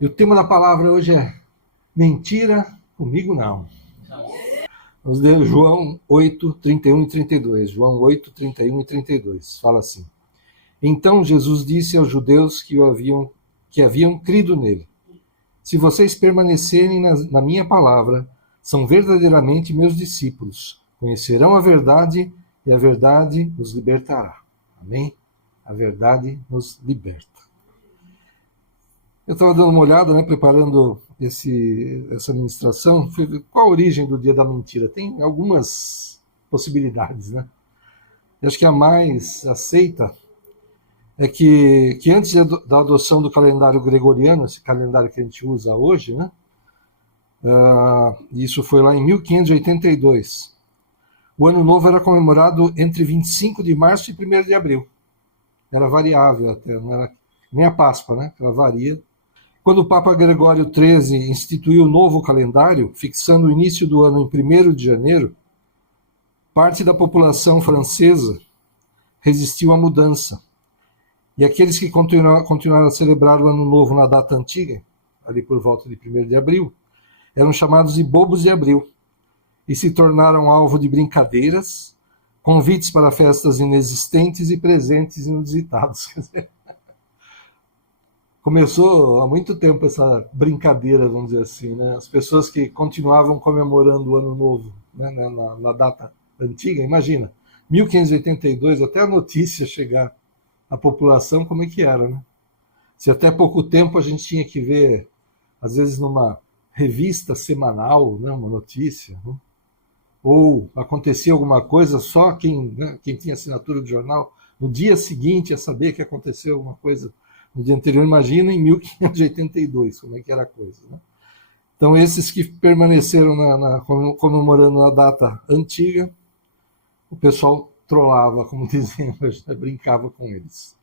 E o tema da palavra hoje é mentira, comigo não. Vamos ler João 8, 31 e 32. João 8, 31 e 32. Fala assim: Então Jesus disse aos judeus que haviam crido nele: Se vocês permanecerem na minha palavra, são verdadeiramente meus discípulos. Conhecerão a verdade e a verdade os libertará. Amém? A verdade nos liberta. Eu estava dando uma olhada, preparando essa ministração, qual a origem do dia da mentira? Tem algumas possibilidades, Eu acho que a mais aceita é que antes da adoção do calendário gregoriano, esse calendário que a gente usa hoje, isso foi lá em 1582. O Ano Novo era comemorado entre 25 de março e 1º de abril. Era variável até, não era nem a Páscoa, Ela varia. Quando o Papa Gregório XIII instituiu o novo calendário, fixando o início do ano em 1º de janeiro, parte da população francesa resistiu à mudança. E aqueles que continuaram a celebrar o Ano Novo na data antiga, ali por volta de 1º de abril, eram chamados de bobos de abril e se tornaram alvo de brincadeiras, convites para festas inexistentes e presentes inusitados. Começou há muito tempo essa brincadeira, vamos dizer assim, As pessoas que continuavam comemorando o Ano Novo, na data antiga, imagina, 1582, até a notícia chegar à população, como é que era, Se até pouco tempo a gente tinha que ver, às vezes numa revista semanal, uma notícia, ou acontecia alguma coisa, só quem tinha assinatura do jornal, no dia seguinte ia saber que aconteceu alguma coisa no dia anterior. Imagina em 1582, como é que era a coisa, Então, esses que permaneceram comemorando a data antiga, o pessoal trollava, como diziam, brincava com eles.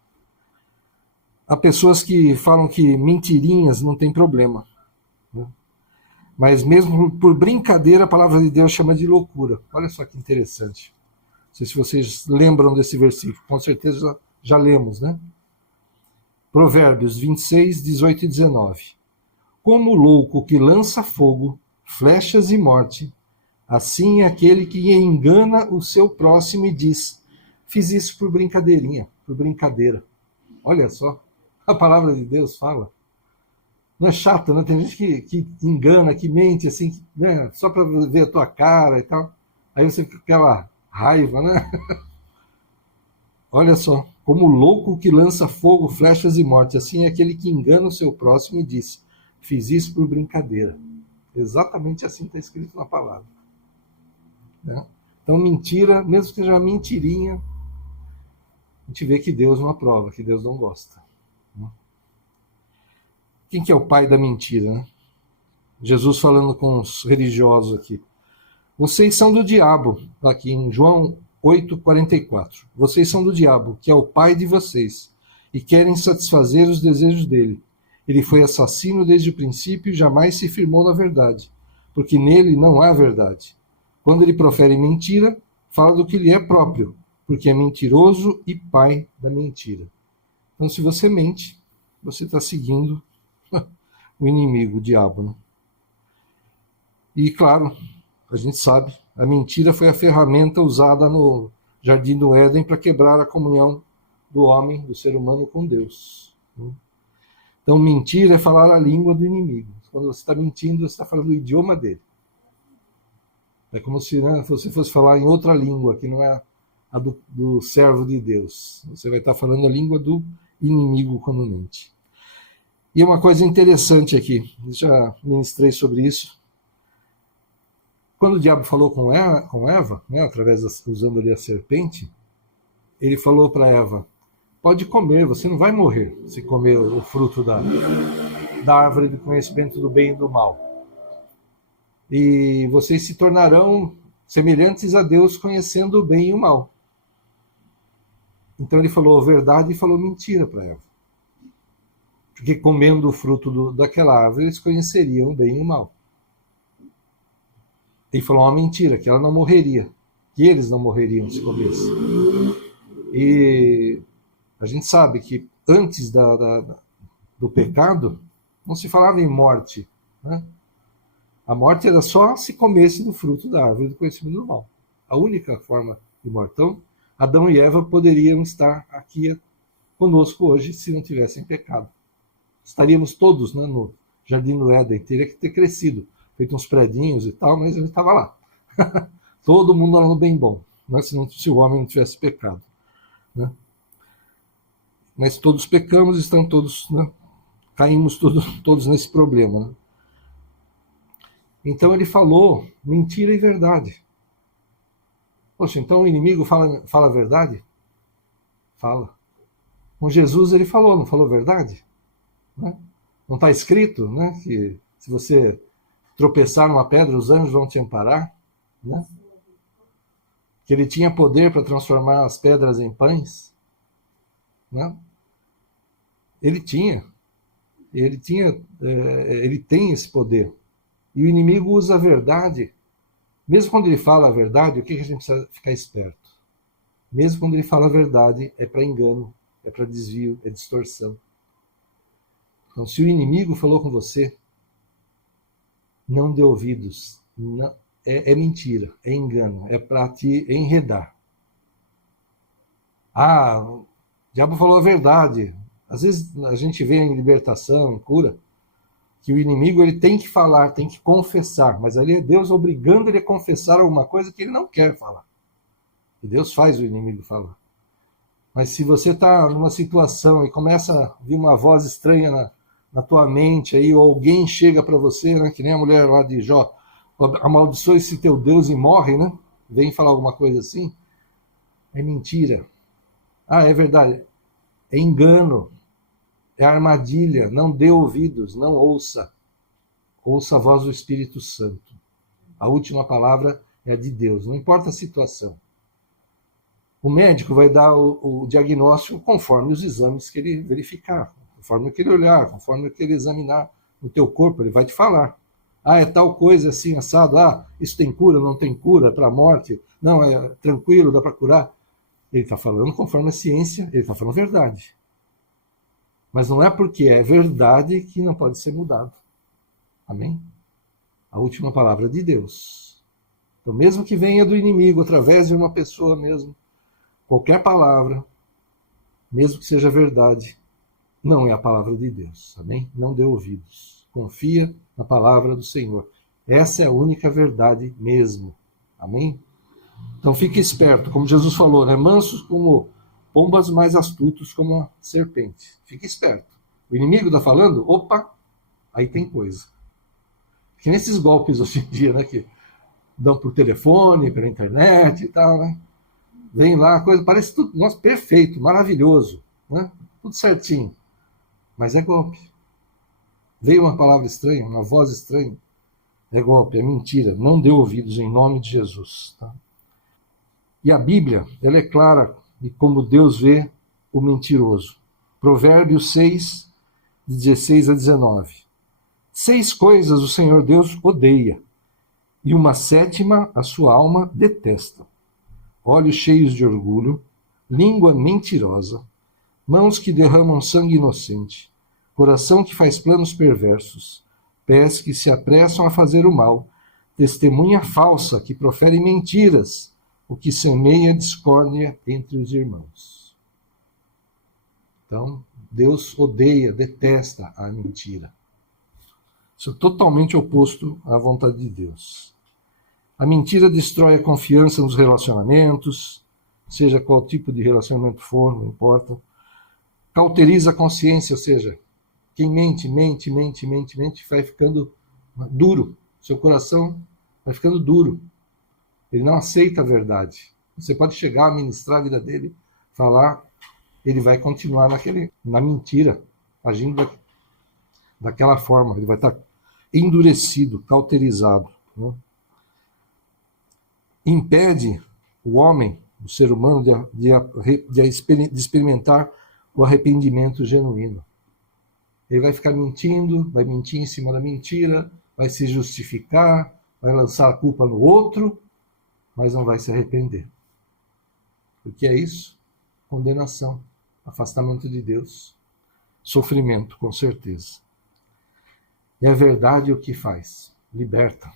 Há pessoas que falam que mentirinhas não tem problema, Mas mesmo por brincadeira, a palavra de Deus chama de loucura. Olha só que interessante. Não sei se vocês lembram desse versículo, com certeza já lemos, Provérbios 26, 18 e 19. Como o louco que lança fogo, flechas e morte, assim é aquele que engana o seu próximo e diz: fiz isso por brincadeirinha, por brincadeira. Olha só, a palavra de Deus fala. Não é chato, Tem gente que engana, que mente, assim, só para ver a tua cara e tal. Aí você fica com aquela raiva, Olha só, como o louco que lança fogo, flechas e morte, assim é aquele que engana o seu próximo e diz: fiz isso por brincadeira. Exatamente assim está escrito na palavra. Então, mentira, mesmo que seja uma mentirinha, a gente vê que Deus não aprova, que Deus não gosta. Quem que é o pai da mentira, Jesus falando com os religiosos aqui. Vocês são do diabo, aqui em João 8,44. Vocês são do diabo, que é o pai de vocês, e querem satisfazer os desejos dele. Ele foi assassino desde o princípio e jamais se firmou na verdade, porque nele não há verdade. Quando ele profere mentira, fala do que lhe é próprio, porque é mentiroso e pai da mentira. Então, se você mente, você está seguindo o inimigo, o diabo. E, claro, a gente sabe, a mentira foi a ferramenta usada no Jardim do Éden para quebrar a comunhão do homem, do ser humano com Deus. Então, mentir é falar a língua do inimigo. Quando você está mentindo, você está falando o idioma dele. É como se você fosse falar em outra língua, que não é a do servo de Deus. Você vai estar falando a língua do inimigo quando mente. E uma coisa interessante aqui, já ministrei sobre isso. Quando o diabo falou com Eva, usando ali a serpente, ele falou para Eva: pode comer, você não vai morrer se comer o fruto da árvore do conhecimento do bem e do mal. E vocês se tornarão semelhantes a Deus, conhecendo o bem e o mal. Então ele falou a verdade e falou mentira para Eva. Porque comendo o fruto daquela árvore, eles conheceriam o bem e o mal. Ele falou uma mentira, que ela não morreria, que eles não morreriam se comessem. E a gente sabe que antes do pecado, Não se falava em morte, né? A morte era só se comesse do fruto da árvore do conhecimento do mal. A única forma de morte. Então, Adão e Eva poderiam estar aqui conosco hoje se não tivessem pecado. Estaríamos todos, né, no Jardim do Éden, teria que ter crescido, feito uns predinhos e tal, mas ele estava lá. Todo mundo lá no bem bom, né, se o homem não tivesse pecado. Né? Mas todos pecamos, estão todos, né, caímos todos nesse problema. Né? Então ele falou mentira e verdade. Poxa, então o inimigo fala a verdade? Fala. Com Jesus ele falou, não falou verdade? Né? Não está escrito, né, que se você tropeçar numa pedra, os anjos vão te amparar? Né? Que ele tinha poder para transformar as pedras em pães? Né? Ele tem esse poder. E o inimigo usa a verdade. Mesmo quando ele fala a verdade, o que a gente precisa ficar esperto? Mesmo quando ele fala a verdade, é para engano, é para desvio, é distorção. Então, se o inimigo falou com você, não dê ouvidos. Não, é mentira, é engano, é para te enredar. Ah, o diabo falou a verdade. Às vezes a gente vê em libertação, em cura, que o inimigo ele tem que falar, tem que confessar, mas ali é Deus obrigando ele a confessar alguma coisa que ele não quer falar. E Deus faz o inimigo falar. Mas se você está numa situação e começa a vir uma voz estranha na tua mente, aí, ou alguém chega para você, né, que nem a mulher lá de Jó, amaldiçoe esse teu Deus e morre, né? Vem falar alguma coisa assim, é mentira. Ah, é verdade. É engano. É armadilha. Não dê ouvidos, não ouça. Ouça a voz do Espírito Santo. A última palavra é a de Deus, não importa a situação. O médico vai dar o diagnóstico conforme os exames que ele verificar, conforme o que ele olhar, conforme o que ele examinar no teu corpo, ele vai te falar. Ah, é tal coisa assim, assado. Ah, isso tem cura, não tem cura, é para a morte. Não, é tranquilo, dá para curar. Ele está falando conforme a ciência, ele está falando verdade. Mas não é porque é verdade que não pode ser mudado. Amém? A última palavra de Deus. Então, mesmo que venha do inimigo, através de uma pessoa mesmo, qualquer palavra, mesmo que seja verdade, não é a palavra de Deus. Amém? Não dê ouvidos. Confia na palavra do Senhor. Essa é a única verdade mesmo. Amém? Então fique esperto, como Jesus falou, né? Mansos como pombas, mais astutos como a serpente. Fique esperto. O inimigo está falando, opa, aí tem coisa. Que nesses golpes hoje em dia, né, que dão por telefone, pela internet e tal, né? Vem lá, a coisa parece tudo, nossa, perfeito, maravilhoso, né? Tudo certinho. Mas é golpe. Veio uma palavra estranha, uma voz estranha, é golpe, é mentira. Não dê ouvidos em nome de Jesus. Tá? E a Bíblia, ela é clara de como Deus vê o mentiroso. Provérbios 6, de 16 a 19. 6 coisas o Senhor Deus odeia, e uma sétima a sua alma detesta. Olhos cheios de orgulho, língua mentirosa, mãos que derramam sangue inocente, coração que faz planos perversos, pés que se apressam a fazer o mal, testemunha falsa que profere mentiras, o que semeia discórdia entre os irmãos. Então, Deus odeia, detesta a mentira. Isso é totalmente oposto à vontade de Deus. A mentira destrói a confiança nos relacionamentos, seja qual tipo de relacionamento for, não importa. Cauteriza a consciência, ou seja, quem mente, vai ficando duro. Seu coração vai ficando duro. Ele não aceita a verdade. Você pode chegar a ministrar a vida dele, falar, ele vai continuar na mentira, agindo daquela forma. Ele vai estar endurecido, cauterizado. Né? Impede o homem, o ser humano, de experimentar o arrependimento genuíno. Ele vai ficar mentindo, vai mentir em cima da mentira, vai se justificar, vai lançar a culpa no outro, mas não vai se arrepender. O que é isso? Condenação, afastamento de Deus, sofrimento, com certeza. E a verdade o que faz? Liberta.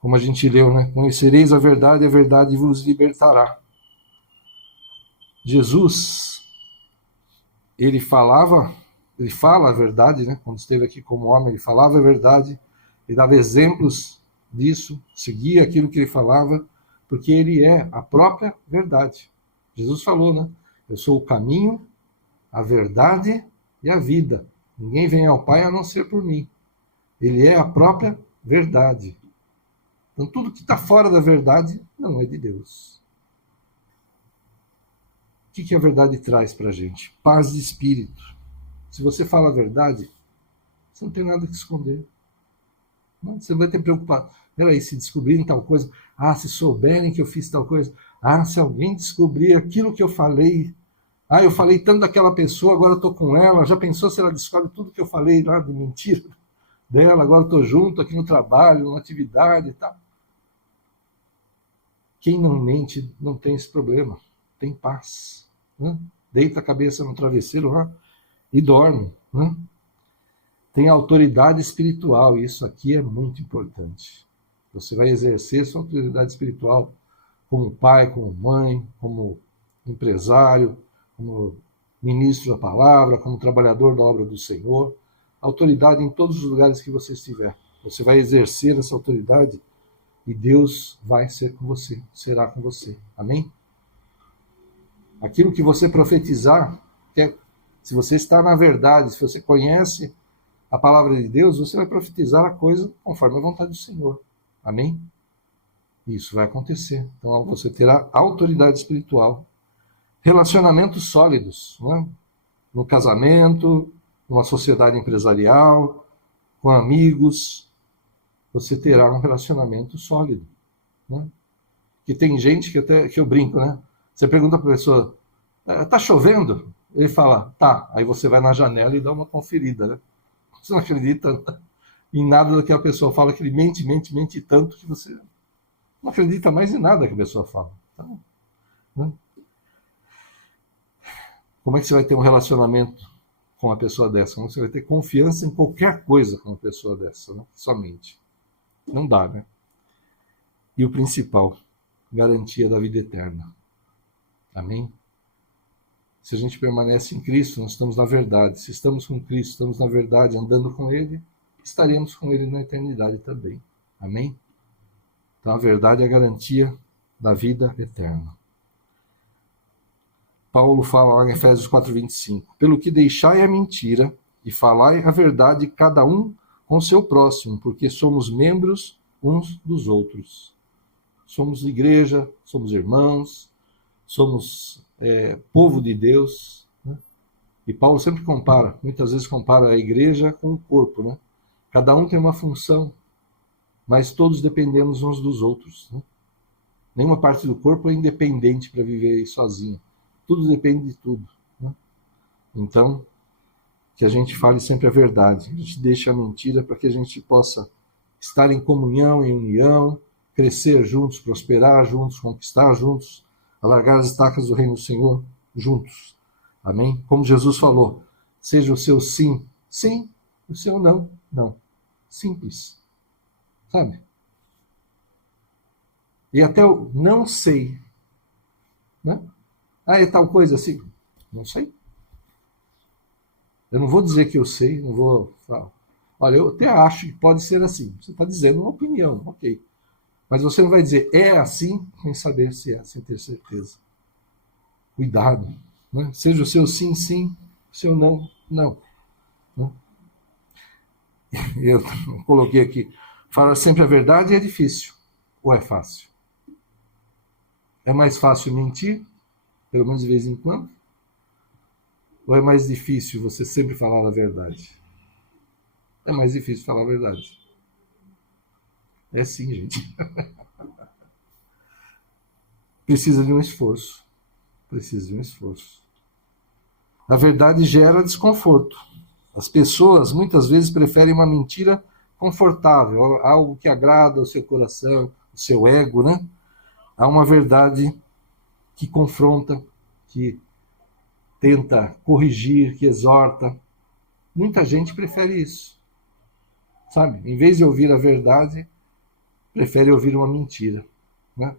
Como a gente leu, né? Conhecereis a verdade vos libertará. Jesus, ele fala a verdade, né? Quando esteve aqui como homem, ele falava a verdade, ele dava exemplos disso, seguia aquilo que ele falava, porque ele é a própria verdade. Jesus falou, né? Eu sou o caminho, a verdade e a vida. Ninguém vem ao Pai a não ser por mim. Ele é a própria verdade. Então, tudo que está fora da verdade não é de Deus. O que a verdade traz para a gente? Paz de espírito. Se você fala a verdade, você não tem nada que esconder. Não, você não vai ter preocupado. Peraí, se descobrirem tal coisa, se souberem que eu fiz tal coisa, se alguém descobrir aquilo que eu falei, eu falei tanto daquela pessoa, agora eu estou com ela, já pensou se ela descobre tudo que eu falei lá de mentira dela, agora eu estou junto aqui no trabalho, na atividade e tal. Quem não mente não tem esse problema, tem paz. Né? Deita a cabeça no travesseiro lá e dorme. Né? Tem autoridade espiritual, e isso aqui é muito importante. Você vai exercer sua autoridade espiritual como pai, como mãe, como empresário, como ministro da palavra, como trabalhador da obra do Senhor. Autoridade em todos os lugares que você estiver. Você vai exercer essa autoridade e Deus vai ser com você, será com você. Amém? Aquilo que você profetizar, se você está na verdade, se você conhece a palavra de Deus, você vai profetizar a coisa conforme a vontade do Senhor. Amém? Isso vai acontecer. Então você terá autoridade espiritual. Relacionamentos sólidos, né? No casamento, numa sociedade empresarial, com amigos, você terá um relacionamento sólido. Né? Que tem gente que eu brinco, né? Você pergunta para a pessoa, tá chovendo? Ele fala, tá. Aí você vai na janela e dá uma conferida, né? Você não acredita em nada do que a pessoa fala, que ele mente tanto que você não acredita mais em nada que a pessoa fala. Então, né? Como é que você vai ter um relacionamento com uma pessoa dessa? Como você vai ter confiança em qualquer coisa com uma pessoa dessa? Né? Somente. Não dá, né? E o principal, garantia da vida eterna. Amém? Se a gente permanece em Cristo, nós estamos na verdade. Se estamos com Cristo, estamos na verdade, andando com Ele, estaremos com Ele na eternidade também. Amém? Então a verdade é a garantia da vida eterna. Paulo fala lá em Efésios 4:25, pelo que deixai a mentira e falai a verdade cada um com o seu próximo, porque somos membros uns dos outros. Somos igreja, somos irmãos, somos povo de Deus. Né? E Paulo sempre compara, muitas vezes compara a igreja com o corpo. Né? Cada um tem uma função, mas todos dependemos uns dos outros. Né? Nenhuma parte do corpo é independente para viver sozinho. Tudo depende de tudo. Né? Então, que a gente fale sempre a verdade. A gente deixe a mentira para que a gente possa estar em comunhão, em união, crescer juntos, prosperar juntos, conquistar juntos, alargar as estacas do reino do Senhor juntos. Amém? Como Jesus falou, seja o seu sim, sim, o seu não, não. Simples. Sabe? E até o não sei. Né? É tal coisa assim? Não sei. Eu não vou dizer que eu sei, não vou falar. Olha, eu até acho que pode ser assim. Você está dizendo uma opinião, ok. Mas você não vai dizer é assim, sem saber se é, sem ter certeza. Cuidado. Né? Seja o seu sim, sim, o seu não, não. Né? Eu coloquei aqui, falar sempre a verdade é difícil, ou é fácil? É mais fácil mentir, pelo menos de vez em quando? Ou é mais difícil você sempre falar a verdade? É mais difícil falar a verdade. É sim, gente. Precisa de um esforço. Precisa de um esforço. A verdade gera desconforto. As pessoas muitas vezes preferem uma mentira confortável, algo que agrada o seu coração, o seu ego, né? Há uma verdade que confronta, que tenta corrigir, que exorta. Muita gente prefere isso. sabe? Em vez de ouvir a verdade, prefere ouvir uma mentira, né?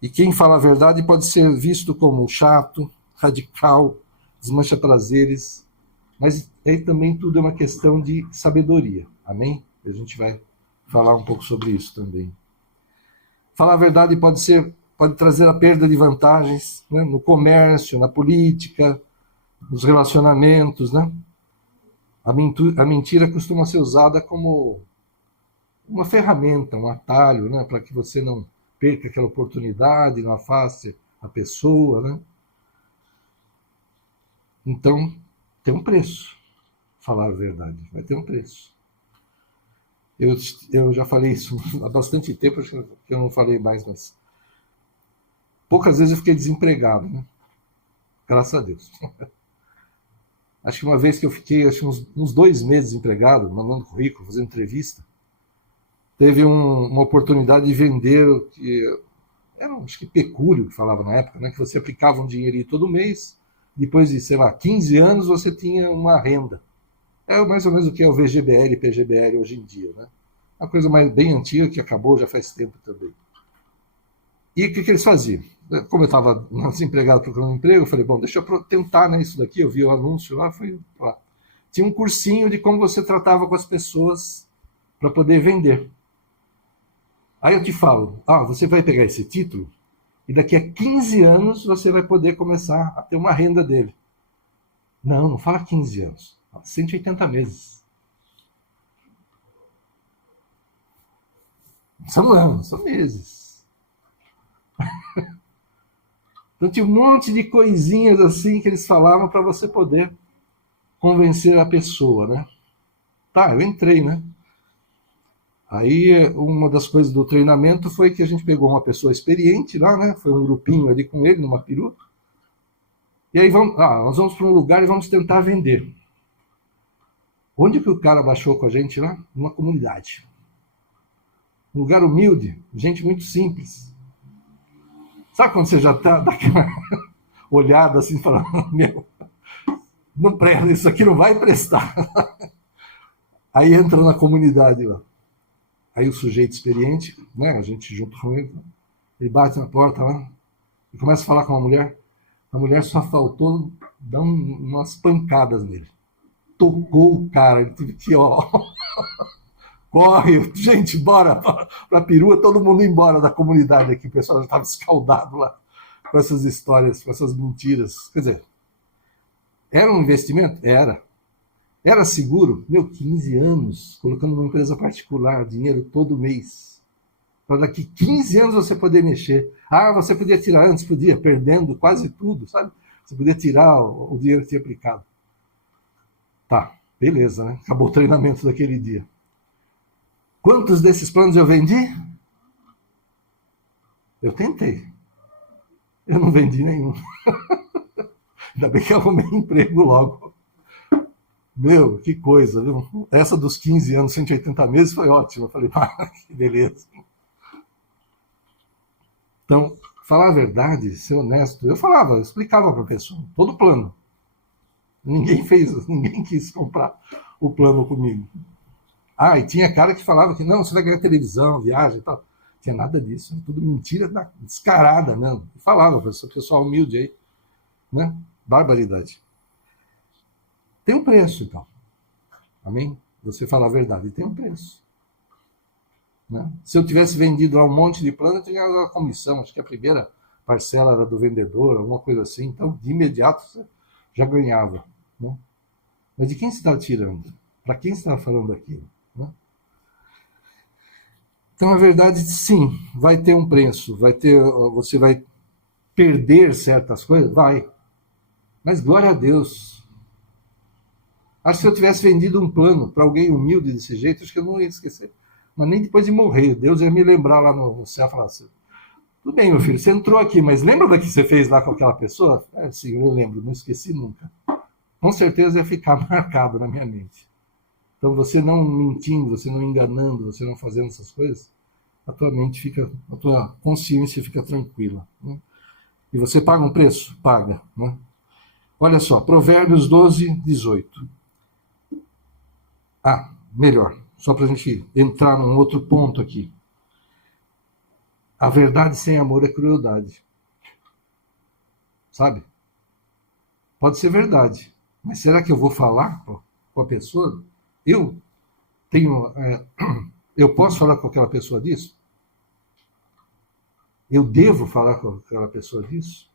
E quem fala a verdade pode ser visto como chato, radical, desmancha prazeres, mas aí também tudo é uma questão de sabedoria, amém? A gente vai falar um pouco sobre isso também. Falar a verdade pode trazer a perda de vantagens, né? No comércio, na política, nos relacionamentos, né? A mentira costuma ser usada como uma ferramenta, um atalho, né? Para que você não perca aquela oportunidade, não afaste a pessoa, né? Então, tem um preço. Falar a verdade vai ter um preço. Eu já falei isso há bastante tempo, acho que eu não falei mais, mas poucas vezes eu fiquei desempregado, né? Graças a Deus. Acho que uma vez que eu fiquei uns 2 meses desempregado, mandando currículo, fazendo entrevista, teve uma oportunidade de vender, que era acho que pecúlio que falava na época, né? Que você aplicava um dinheirinho todo mês, depois de, sei lá, 15 anos você tinha uma renda. É mais ou menos o que é o VGBL e PGBL hoje em dia, né? Uma coisa bem antiga que acabou já faz tempo também. E o que eles faziam? Como eu estava desempregado procurando emprego, eu falei, bom, deixa eu tentar, né, isso daqui. Eu vi o anúncio lá, fui lá. Tinha um cursinho de como você tratava com as pessoas para poder vender. Aí eu te falo, você vai pegar esse título e daqui a 15 anos você vai poder começar a ter uma renda dele. Não fala 15 anos, 180 meses. São anos, são meses. Então tinha um monte de coisinhas assim que eles falavam para você poder convencer a pessoa, né? Tá, eu entrei, né? Aí uma das coisas do treinamento foi que a gente pegou uma pessoa experiente lá, né? Foi um grupinho ali com ele, numa perua. E aí nós vamos para um lugar e vamos tentar vender. Onde que o cara baixou com a gente lá? Numa comunidade. Um lugar humilde, gente muito simples. Sabe quando você já tá daquela olhada assim, falando, meu, não presta, isso aqui não vai prestar. Aí entra na comunidade lá. Aí o sujeito experiente, né, a gente junto com ele bate na porta lá e começa a falar com a mulher. A mulher só faltou dar umas pancadas nele. Tocou o cara, ele teve que, corre, gente, bora pra perua, todo mundo embora da comunidade aqui. O pessoal já estava escaldado lá com essas histórias, com essas mentiras. Quer dizer, era um investimento? Era. Era seguro? 15 anos, colocando numa empresa particular, dinheiro todo mês. Para daqui 15 anos você poder mexer. Você podia tirar antes, podia, perdendo quase tudo, sabe? Você podia tirar o dinheiro que tinha aplicado. Tá, beleza, né? Acabou o treinamento daquele dia. Quantos desses planos eu vendi? Eu tentei. Eu não vendi nenhum. Ainda bem que eu arrumei emprego logo. Meu, que coisa, viu? Essa dos 15 anos, 180 meses foi ótima. Eu falei, que beleza. Então, falar a verdade, ser honesto, eu explicava para a pessoa, todo o plano. Ninguém quis comprar o plano comigo. E tinha cara que falava que não, você vai ganhar televisão, viagem e tal. Não tinha nada disso, tudo mentira descarada mesmo. Eu falava para esse pessoal humilde aí, né? Barbaridade. Tem um preço, então. Amém? Você falar a verdade, tem um preço. Né? Se eu tivesse vendido lá um monte de plano, eu tinha a comissão, acho que a primeira parcela era do vendedor, alguma coisa assim, então de imediato você já ganhava. Né? Mas de quem você estava tirando? Para quem você estava falando aquilo? Né? Então, a verdade, sim, vai ter um preço, você vai perder certas coisas? Vai. Mas glória a Deus. Acho que se eu tivesse vendido um plano para alguém humilde desse jeito, acho que eu não ia esquecer. Mas nem depois de morrer, Deus ia me lembrar lá no céu e falar assim, tudo bem, meu filho, você entrou aqui, mas lembra do que você fez lá com aquela pessoa? Sim, eu lembro, não esqueci nunca. Com certeza ia ficar marcado na minha mente. Então, você não mentindo, você não enganando, você não fazendo essas coisas, a tua mente a tua consciência fica tranquila. Né? E você paga um preço? Paga. Né? Olha só, Provérbios 12, 18. Melhor, só para a gente entrar num outro ponto aqui. A verdade sem amor é crueldade. Sabe? Pode ser verdade, mas será que eu vou falar com a pessoa? Eu tenho... eu posso falar com aquela pessoa disso? Eu devo falar com aquela pessoa disso?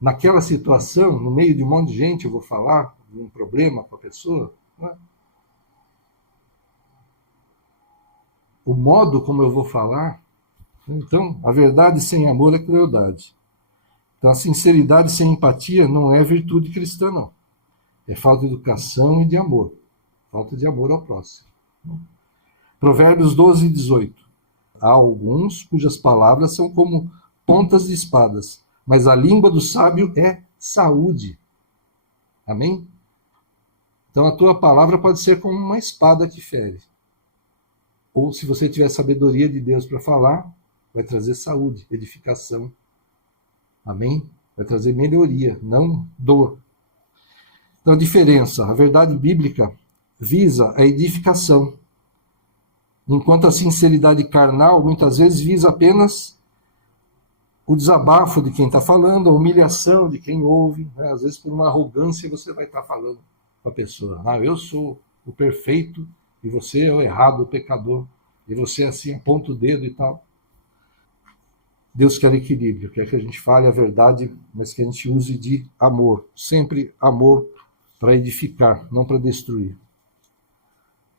Naquela situação, no meio de um monte de gente, eu vou falar de um problema com a pessoa? Não é? O modo como eu vou falar. Então, a verdade sem amor é crueldade. Então, a sinceridade sem empatia não é virtude cristã, não. É falta de educação e de amor. Falta de amor ao próximo. Provérbios 12, 18. Há alguns cujas palavras são como pontas de espadas, mas a língua do sábio é saúde. Amém? Então, a tua palavra pode ser como uma espada que fere. Ou, se você tiver sabedoria de Deus para falar, vai trazer saúde, edificação. Amém? Vai trazer melhoria, não dor. Então, a diferença. A verdade bíblica visa a edificação, enquanto a sinceridade carnal muitas vezes visa apenas o desabafo de quem está falando, a humilhação de quem ouve. Né? Às vezes, por uma arrogância, você vai estar falando com a pessoa. Eu sou o perfeito e você é o errado, o pecador. E você assim aponta o dedo e tal. Deus quer equilíbrio, quer que a gente fale a verdade, mas que a gente use de amor. Sempre amor para edificar, não para destruir.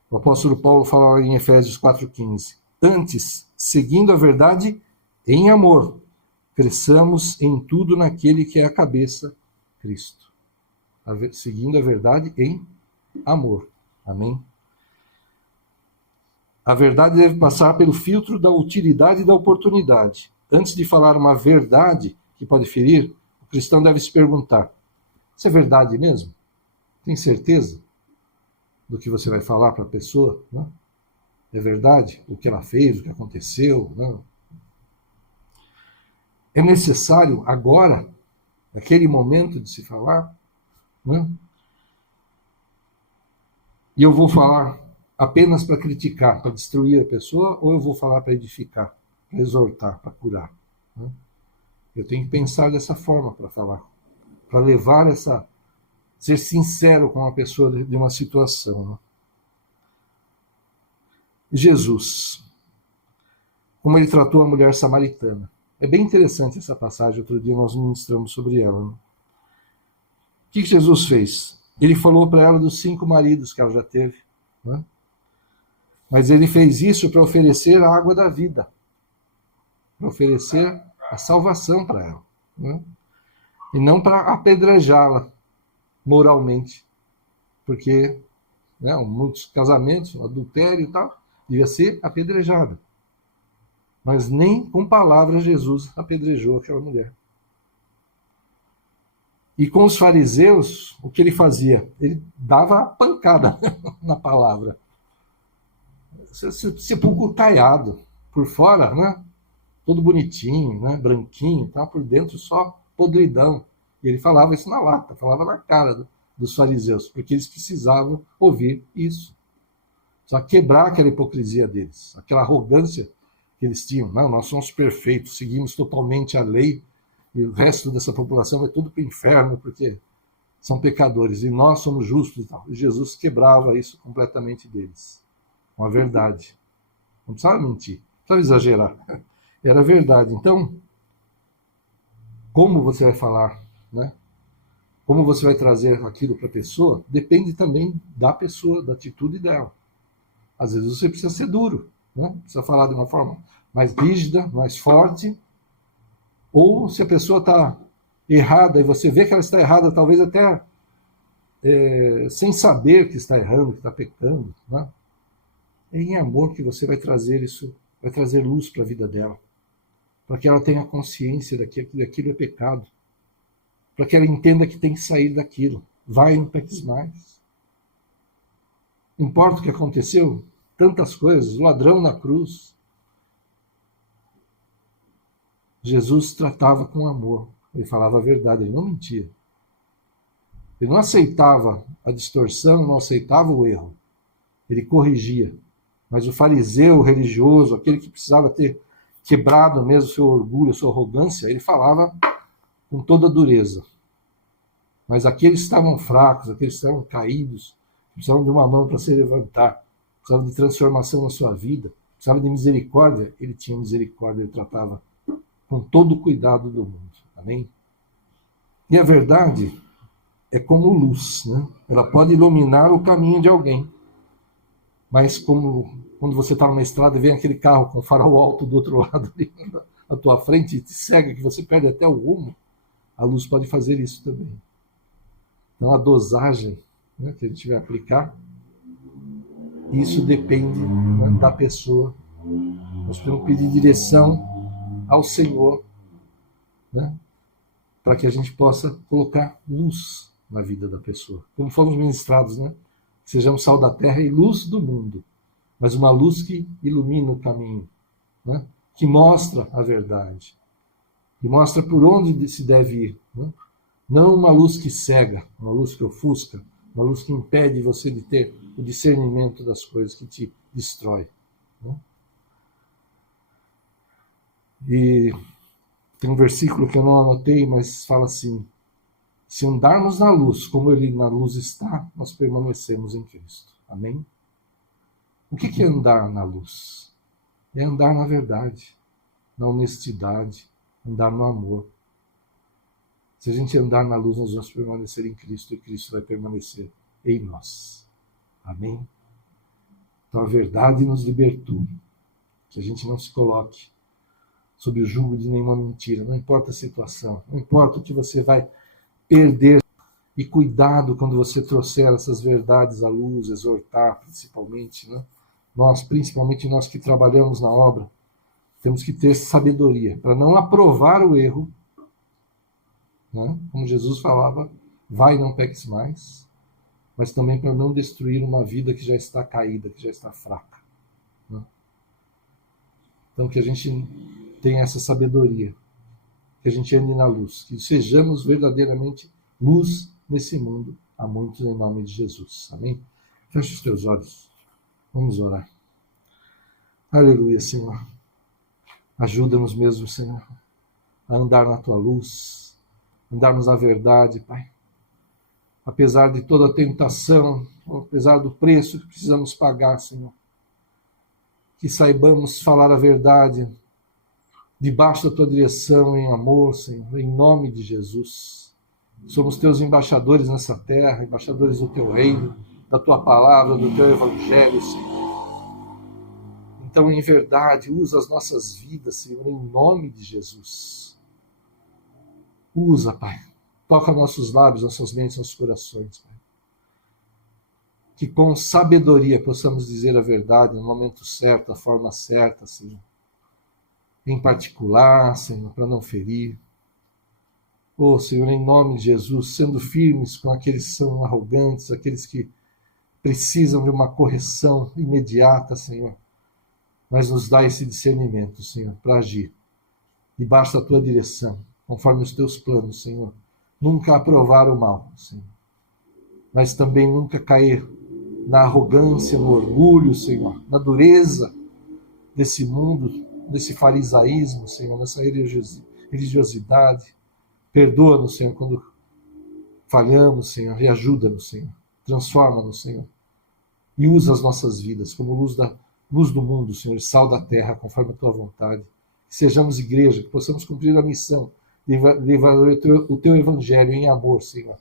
O apóstolo Paulo fala em Efésios 4,15. Antes, seguindo a verdade em amor, cresçamos em tudo naquele que é a cabeça, Cristo. Seguindo a verdade em amor. Amém? A verdade deve passar pelo filtro da utilidade e da oportunidade. Antes de falar uma verdade que pode ferir, o cristão deve se perguntar: isso é verdade mesmo? Tem certeza do que você vai falar para a pessoa? Não? É verdade o que ela fez, o que aconteceu? Não? É necessário agora, naquele momento de se falar? Não? E eu vou falar apenas para criticar, para destruir a pessoa, ou eu vou falar para edificar, para exortar, para curar? Né? Eu tenho que pensar dessa forma para falar, para levar essa... ser sincero com a pessoa de uma situação. Né? Jesus, como ele tratou a mulher samaritana. É bem interessante essa passagem, outro dia nós ministramos sobre ela. Né? O que Jesus fez? Ele falou para ela dos 5 maridos que ela já teve. Né? Mas ele fez isso para oferecer a água da vida, para oferecer a salvação para ela, né? E não para apedrejá-la moralmente, porque muitos casamentos, adultério e tal, devia ser apedrejado. Mas nem com palavras Jesus apedrejou aquela mulher. E com os fariseus, o que ele fazia? Ele dava a pancada na palavra. Sepulcro caiado, por fora, né? Todo bonitinho, né? Branquinho, tá? Por dentro só podridão. E ele falava isso na lata, falava na cara dos fariseus, porque eles precisavam ouvir isso. Só quebrar aquela hipocrisia deles, aquela arrogância que eles tinham. Não, nós somos perfeitos, seguimos totalmente a lei, e o resto dessa população vai tudo para o inferno, porque são pecadores, e nós somos justos e tal. E Jesus quebrava isso completamente deles. Uma verdade. Não precisava mentir, não precisava exagerar. Era verdade. Então, como você vai falar, né? Como você vai trazer aquilo para a pessoa, depende também da pessoa, da atitude dela. Às vezes você precisa ser duro, né? Precisa falar de uma forma mais rígida, mais forte. Ou se a pessoa está errada e você vê que ela está errada, talvez até sem saber que está errando, que está pecando, né? É em amor que você vai trazer isso, vai trazer luz para a vida dela, para que ela tenha consciência de que aquilo é pecado, para que ela entenda que tem que sair daquilo. Vai e não peques mais. Não importa o que aconteceu, tantas coisas, o ladrão na cruz. Jesus tratava com amor, ele falava a verdade, ele não mentia. Ele não aceitava a distorção, não aceitava o erro. ele corrigia. Mas o fariseu, o religioso, aquele que precisava ter quebrado mesmo seu orgulho, sua arrogância, ele falava com toda dureza. Mas aqueles que estavam fracos, aqueles que estavam caídos, precisavam de uma mão para se levantar, precisavam de transformação na sua vida, precisavam de misericórdia, ele tinha misericórdia, ele tratava com todo o cuidado do mundo. Amém? E a verdade é como luz, né? Ela pode iluminar o caminho de alguém, mas como quando você está numa estrada e vem aquele carro com farol alto do outro lado ali, na tua frente e te cega, que você perde até o rumo, a luz pode fazer isso também. Então a dosagem, né, que a gente vai aplicar, isso depende, né, da pessoa. Nós podemos pedir direção ao Senhor, né, para que a gente possa colocar luz na vida da pessoa. Como fomos ministrados, né? Sejamos sal da terra e luz do mundo, mas uma luz que ilumina o caminho, né? Que mostra a verdade, que mostra por onde se deve ir, né? Não uma luz que cega, uma luz que ofusca, uma luz que impede você de ter o discernimento das coisas, que te destrói, né? E tem um versículo que eu não anotei, mas fala assim: se andarmos na luz, como ele na luz está, nós permanecemos em Cristo. Amém? O que é andar na luz? É andar na verdade, na honestidade, andar no amor. Se a gente andar na luz, nós vamos permanecer em Cristo e Cristo vai permanecer em nós. Amém? Então a verdade nos libertou. Que a gente não se coloque sob o jugo de nenhuma mentira, não importa a situação, não importa o que você vai perder. E cuidado quando você trouxer essas verdades à luz, exortar principalmente, né? Nós, principalmente nós que trabalhamos na obra, temos que ter sabedoria para não aprovar o erro, né? Como Jesus falava, vai e não peques mais, mas também para não destruir uma vida que já está caída, que já está fraca, né? Então que a gente tenha essa sabedoria, que a gente ande na luz, que sejamos verdadeiramente luz nesse mundo, a muitos em nome de Jesus. Amém? Feche os teus olhos. Vamos orar. Aleluia, Senhor. Ajuda-nos mesmo, Senhor, a andar na tua luz, andarmos na verdade, Pai. Apesar de toda a tentação, apesar do preço que precisamos pagar, Senhor, que saibamos falar a verdade debaixo da tua direção, em amor, Senhor, em nome de Jesus. Somos teus embaixadores nessa terra, embaixadores do teu reino, da tua palavra, do teu evangelho, Senhor. Então, em verdade, usa as nossas vidas, Senhor, em nome de Jesus. Usa, Pai. Toca nossos lábios, nossas mentes, nossos corações, Pai. Que com sabedoria possamos dizer a verdade no momento certo, da forma certa, Senhor. Em particular, Senhor, para não ferir. Oh, Senhor, em nome de Jesus, sendo firmes com aqueles que são arrogantes, aqueles que precisam de uma correção imediata, Senhor. Mas nos dá esse discernimento, Senhor, para agir debaixo da tua direção, conforme os teus planos, Senhor. Nunca aprovar o mal, Senhor. Mas também nunca cair na arrogância, no orgulho, Senhor, na dureza desse mundo, desse farisaísmo, Senhor, nessa religiosidade. Perdoa-nos, Senhor, quando falhamos, Senhor, e ajuda-nos, Senhor. Transforma-nos, Senhor. E usa as nossas vidas como luz do mundo, Senhor, sal da terra, conforme a tua vontade. Que sejamos igreja, que possamos cumprir a missão de levar o teu evangelho em amor, Senhor.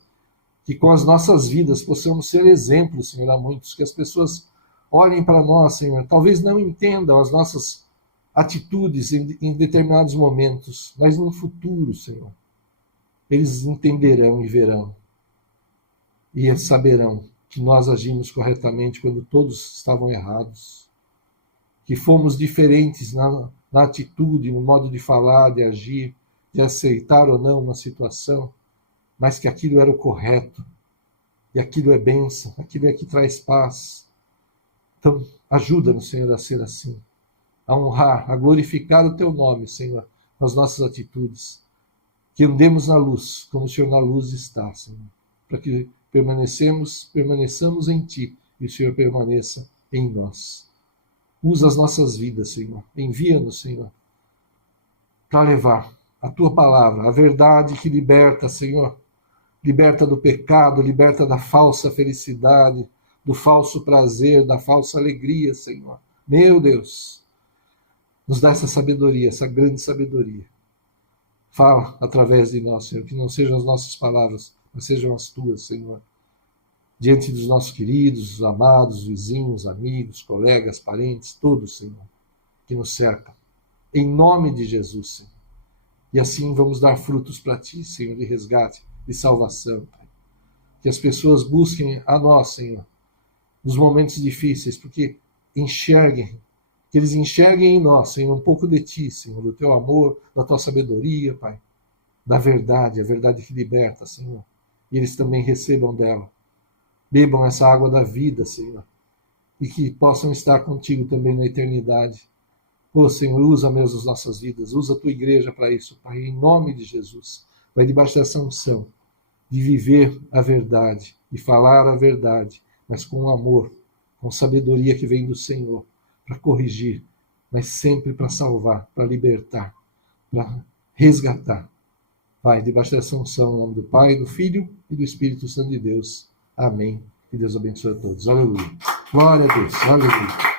Que com as nossas vidas possamos ser exemplos, Senhor, a muitos. Que as pessoas olhem para nós, Senhor. Talvez não entendam as nossas atitudes em determinados momentos, mas no futuro, Senhor, eles entenderão e verão. E saberão que nós agimos corretamente quando todos estavam errados. Que fomos diferentes na atitude, no modo de falar, de agir, de aceitar ou não uma situação, mas que aquilo era o correto, e aquilo é bênção, aquilo é que traz paz. Então, ajuda-nos, Senhor, a ser assim, a honrar, a glorificar o teu nome, Senhor, nas nossas atitudes, que andemos na luz, como o Senhor na luz está, Senhor, para que permaneçamos em ti, e o Senhor permaneça em nós. Usa as nossas vidas, Senhor. Envia-nos, Senhor, para levar a tua palavra, a verdade que liberta, Senhor. Liberta do pecado, liberta da falsa felicidade, do falso prazer, da falsa alegria, Senhor. Meu Deus, nos dá essa sabedoria, essa grande sabedoria. Fala através de nós, Senhor, que não sejam as nossas palavras, mas sejam as tuas, Senhor. Diante dos nossos queridos, amados, vizinhos, amigos, colegas, parentes, todos, Senhor, que nos cercam. Em nome de Jesus, Senhor. E assim vamos dar frutos para Ti, Senhor, de resgate, de salvação, Pai. Que as pessoas busquem a nós, Senhor, nos momentos difíceis, porque que eles enxerguem em nós, Senhor, um pouco de Ti, Senhor, do Teu amor, da Tua sabedoria, Pai, da verdade, a verdade que liberta, Senhor. E eles também recebam dela. Bebam essa água da vida, Senhor, e que possam estar contigo também na eternidade. Ô, Senhor, usa mesmo as nossas vidas, usa a Tua igreja para isso, Pai, em nome de Jesus. Vai debaixo dessa unção de viver a verdade, de falar a verdade, mas com amor, com sabedoria que vem do Senhor, para corrigir, mas sempre para salvar, para libertar, para resgatar. Vai debaixo dessa unção, em nome do Pai, do Filho e do Espírito Santo de Deus. Amém. Que Deus abençoe a todos. Aleluia. Glória a Deus. Aleluia.